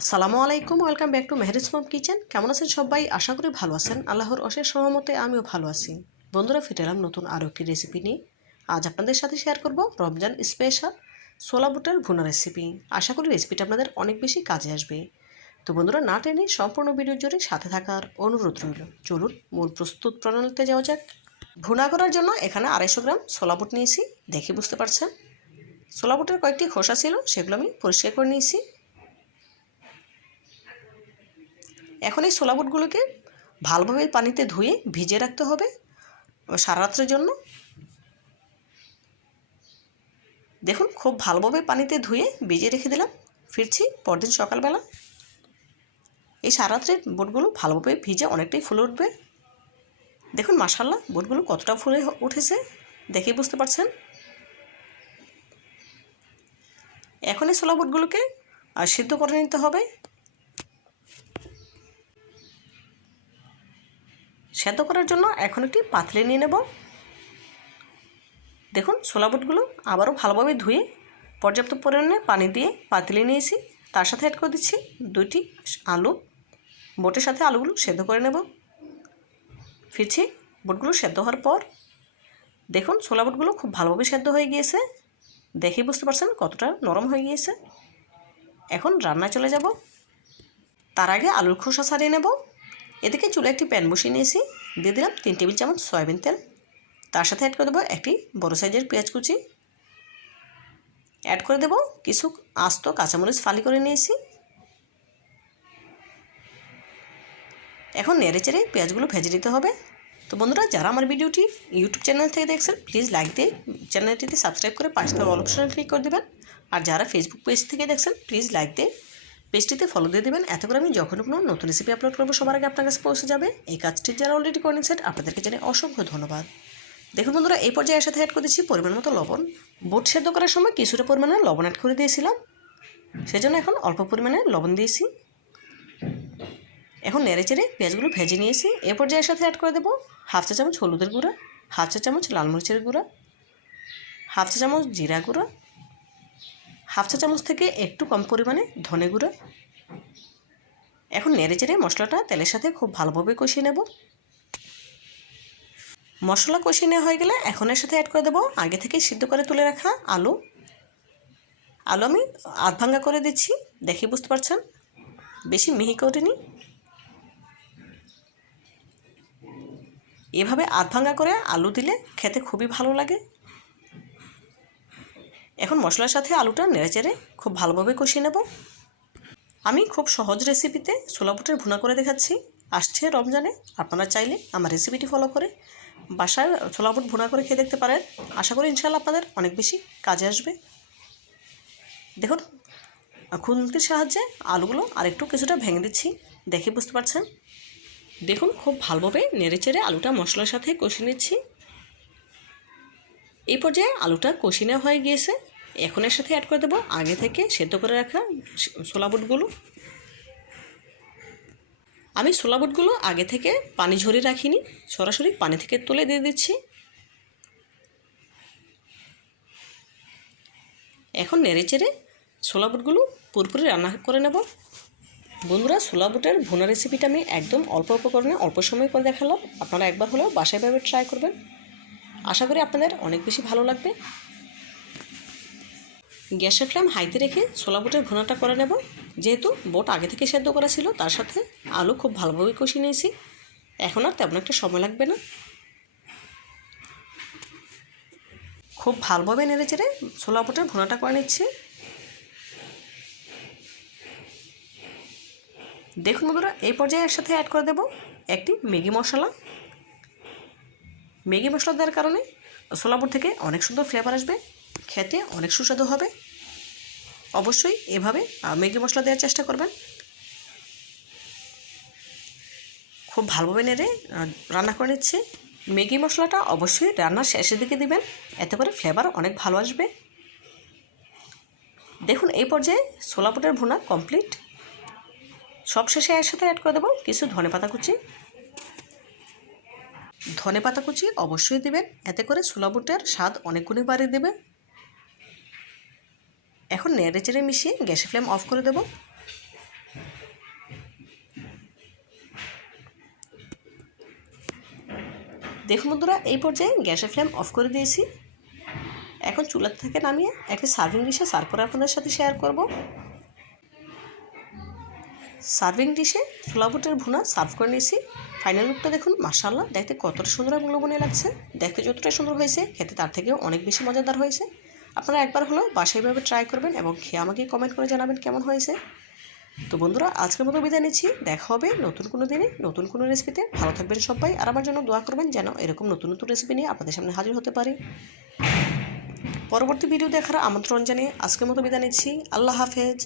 আসসালামু আলাইকুম, welcome back to Mehrij mom kitchen. কেমন আছেন সবাই? আশা করি ভালো আছেন। আল্লাহর অশেষ সহমতে আমিও ভালো আছি। বন্ধুরা, ফিরে এলাম নতুন আরও একটি রেসিপি নিয়ে। আজ আপনাদের সাথে শেয়ার করব রমজান স্পেশাল ছোলা বুটের ভুনা রেসিপি আশা করি রেসিপিটা আপনাদের অনেক বেশি কাজে আসবে। তো বন্ধুরা, না টেনে সম্পূর্ণ ভিডিও জুড়ে সাথে থাকার অনুরোধ রইল। চলুন মূল প্রস্তুত প্রণালীতে যাওয়া যাক। ভুনা করার জন্য এখানে আড়াইশো গ্রাম ছোলা বুট নিয়েছি। দেখে বুঝতে পারছেন? ছোলা বুটের কয়েকটি খোসা ছিল, সেগুলো আমি পরিষ্কার করে নিয়েছি। এখন এই ছোলা বুটগুলোকে ভালোভাবে পানিতে ধুয়ে ভিজিয়ে রাখতে হবে সারা রাত্রের জন্য। দেখুন, খুব ভালোভাবে পানিতে ধুয়ে ভিজিয়ে রেখে দিলাম। ফিরছি পরদিন সকালবেলা। এই সারা বুটগুলো ভালোভাবে ভিজে অনেকটাই ফুলে উঠবে। দেখুন মাসাল্লাহ বুটগুলো কতটা ফুলে উঠেছে দেখেই বুঝতে পারছেন? এখন এই ছোলা বুটগুলোকে সিদ্ধ করে নিতে হবে। সেদ্ধ করার জন্য এখন একটি পাতলে নিয়ে নেব। দেখুন, ছোলা বুটগুলো আবারও ভালোভাবে ধুয়ে পর্যাপ্ত পরিমাণে পানি দিয়ে পাতলে নিয়েছি। তার সাথে অ্যাড করে দিচ্ছি দুইটি আলু। বোটের সাথে আলুগুলো সেদ্ধ করে নেব। ফিরছি বুটগুলো সেদ্ধ হওয়ার পর। দেখুন, ছোলা বুটগুলো খুব ভালোভাবে সেদ্ধ হয়ে গিয়েছে। দেখেই বুঝতে পারছেন কতটা নরম হয়ে গিয়েছে। এখন রান্নায় চলে যাব। তার আগে আলুর খোসা ছাড়িয়ে নেব। এদিকে চুলে একটি প্যান বসিয়ে নিয়েছি। দিয়ে দিলাম তিন টেবিল চামচ সয়াবিন তেল। তার সাথে অ্যাড করে দেবো একটি বড় সাইজের পেঁয়াজ কুচি। অ্যাড করে দেব কিছু আস্ত কাঁচামরিচ ফালি করে নিয়েছি। এখন নেড়ে চেড়ে পেঁয়াজগুলো ভেজে নিতে হবে। তো বন্ধুরা, যারা আমার ভিডিওটি ইউটিউব চ্যানেল থেকে দেখছেন প্লিজ লাইক দিয়ে চ্যানেলটিতে সাবস্ক্রাইব করে থাকা অল অপশনে ক্লিক করে দেবেন। আর যারা ফেসবুক পেজ থেকে দেখছেন প্লিজ লাইক দিয়ে পেজটিতে ফলো দিয়ে দেবেন। এত করে আমি যখন কোনো নতুন রেসিপি আপলোড করব, সবার আগে আপনার কাছে পৌঁছে যাবে। এই কাজটি যারা অলরেডি করে নিচ্ছেন আপনাদেরকে জানাই অসংখ্য ধন্যবাদ। দেখুন বন্ধুরা, এই পর্যায়ে সাথে অ্যাড করে দিচ্ছি পরিমাণ মতো লবণ। বোট সেদ্ধ করার সময় কিছুটা পরিমাণে লবণ অ্যাড করে দিয়েছিলাম। সেজন্য এখন অল্প পরিমাণে লবণ দিয়েছি। এখন নেড়ে চেড়ে পেঁয়াজগুলো ভেজে নিয়েছি। এ পর্যায়ের সাথে অ্যাড করে দেবো হাফ চা চামচ হলুদের গুঁড়া, হাফ চা চামচ লাল মরিচের গুঁড়া, হাফ চা চামচ জিরা গুঁড়া হাফ চা চামচ থেকে একটু কম পরিমাণে ধনে গুঁড়ো। এখন নেড়ে চেড়ে মশলাটা তেলের সাথে খুব ভালোভাবে কষিয়ে নেব। মশলা কষিয়ে নেওয়া হয়ে গেলে এখন এর সাথে অ্যাড করে দেবো আগে থেকে সিদ্ধ করে তুলে রাখা আলু। আলু আমি আধ ভাঙ্গা করে দিচ্ছি, দেখে বুঝতে পারছেন? বেশি মিহি করিনি। এভাবে আধ ভাঙ্গা করে আলু দিলে খেতে খুবই ভালো লাগে। এখন মশলার সাথে আলুটা নেড়েচেড়ে খুব ভালোভাবে কষিয়ে নেব। আমি খুব সহজ রেসিপিতে ছোলা বুটের ভুনা করে দেখাচ্ছি। আসছে রমজানে, আপনারা চাইলে আমার রেসিপিটি ফলো করে বাসায় ছোলা বুট ভুনা করে খেয়ে দেখতে পারেন। আশা করি ইনশাল্লাহ আপনাদের অনেক বেশি কাজে আসবে। দেখুন, খুন্তির সাহায্যে আলুগুলো আরেকটু কিছুটা ভেঙে দিচ্ছি, দেখে বুঝতে পারছেন? দেখুন, খুব ভালোভাবে নেড়ে চেড়ে আলুটা মশলার সাথে কষিয়ে নিচ্ছি। এই পর্যায়ে আলুটা কষি নেওয়া হয়ে গিয়েছে। এখন এর সাথে অ্যাড করে দেবো আগে থেকে সেদ্ধ করে রাখা ছোলা বুটগুলো। আমি ছোলা বুটগুলো আগে থেকে পানি ঝরিয়ে রাখিনি, সরাসরি পানি থেকে তুলে দিয়ে দিচ্ছি। এখন নেড়ে চেড়ে ছোলা বুটগুলো পুরোপুরি রান্না করে নেব। বন্ধুরা, ছোলা বুটের ভুনা রেসিপিটা আমি একদম অল্প উপকরণে অল্প সময় করে দেখালাম। আপনারা একবার হলেও বাসায় ভাবে ট্রাই করবেন। আশা করি আপনাদের অনেক বেশি ভালো লাগবে। গ্যাসের ফ্লেম হাইতে রেখে ছোলা বুটের ভুনাটা করে নেব। যেহেতু বোট আগে থেকে সেদ্ধ করা ছিল, তার সাথে আলু খুব ভালোভাবে কষিয়ে নিয়েছি। এখন আর তেমন একটা সময় লাগবে না। খুব ভালোভাবে নেড়ে চেড়ে ছোলা বুটের ভুনাটা করে নিচ্ছি। দেখুন বন্ধুরা, এই পর্যায়ে একসাথে অ্যাড করে দেব একটি ম্যাগি মশলা। ম্যাগি মশলা দেওয়ার কারণে সোলাপুর থেকে অনেক সুন্দর ফ্লেভার আসবে, খেতে অনেক সুস্বাদু হবে। অবশ্যই এভাবে ম্যাগি মশলা দেওয়ার চেষ্টা করবেন। খুব ভালোভাবে নেড়ে রান্না করে নিচ্ছে। ম্যাগি মশলাটা অবশ্যই রান্নার শেষের দিকে দিবেন, এতে করে ফ্লেভার অনেক ভালো আসবে। দেখুন, এই পর্যায়ে সোলাপুটের ভুনা কমপ্লিট সবশেষে এর সাথে অ্যাড করে দেবো কিছু ধনে পাতা কুচি ধনে পাতা কুচি অবশ্যই দেবেন। এতে করে ছোলাবুটের স্বাদ অনেকগুলি বাড়িয়ে দেবে। এখন নেড়ে চেড়ে মিশিয়ে গ্যাসের ফ্লেম অফ করে দেব। দেখুন বন্ধুরা, এই পর্যায়ে গ্যাসের ফ্লেম অফ করে দিয়েছি। এখন চুলাতে থেকে নামিয়ে একটি সার্ভিং ডিশে সার্ভ করে আপনাদের সাথে শেয়ার করব। সার্ভিং ডিশে ছোলাবুটের ভুনা সার্ভ করে নিয়েছি। ফাইনাল লুকটা দেখুন মাসাল্লাহ দেখতে কতটা সুন্দর এবং লোভনীয় লাগছে। দেখতে যতটা সুন্দর হয়েছে, খেতে তার থেকেও অনেক বেশি মজাদার হয়েছে। আপনারা একবার হলেও বাসাইভাবে ট্রাই করবেন এবং খেয়ে আমাকে কমেন্ট করে জানাবেন কেমন হয়েছে। তো বন্ধুরা, আজকের মতো বিদায় নিচ্ছি। দেখা হবে নতুন কোনো দিনে, নতুন কোনো রেসিপিতে ভালো থাকবেন সবাই আর আমার জন্য দোয়া করবেন যেন এরকম নতুন নতুন রেসিপি নিয়ে আপনাদের সামনে হাজির হতে পারি। পরবর্তী ভিডিও দেখার আমন্ত্রণ জানিয়ে আজকের মতো বিদায় নিচ্ছি। আল্লাহ হাফেজ।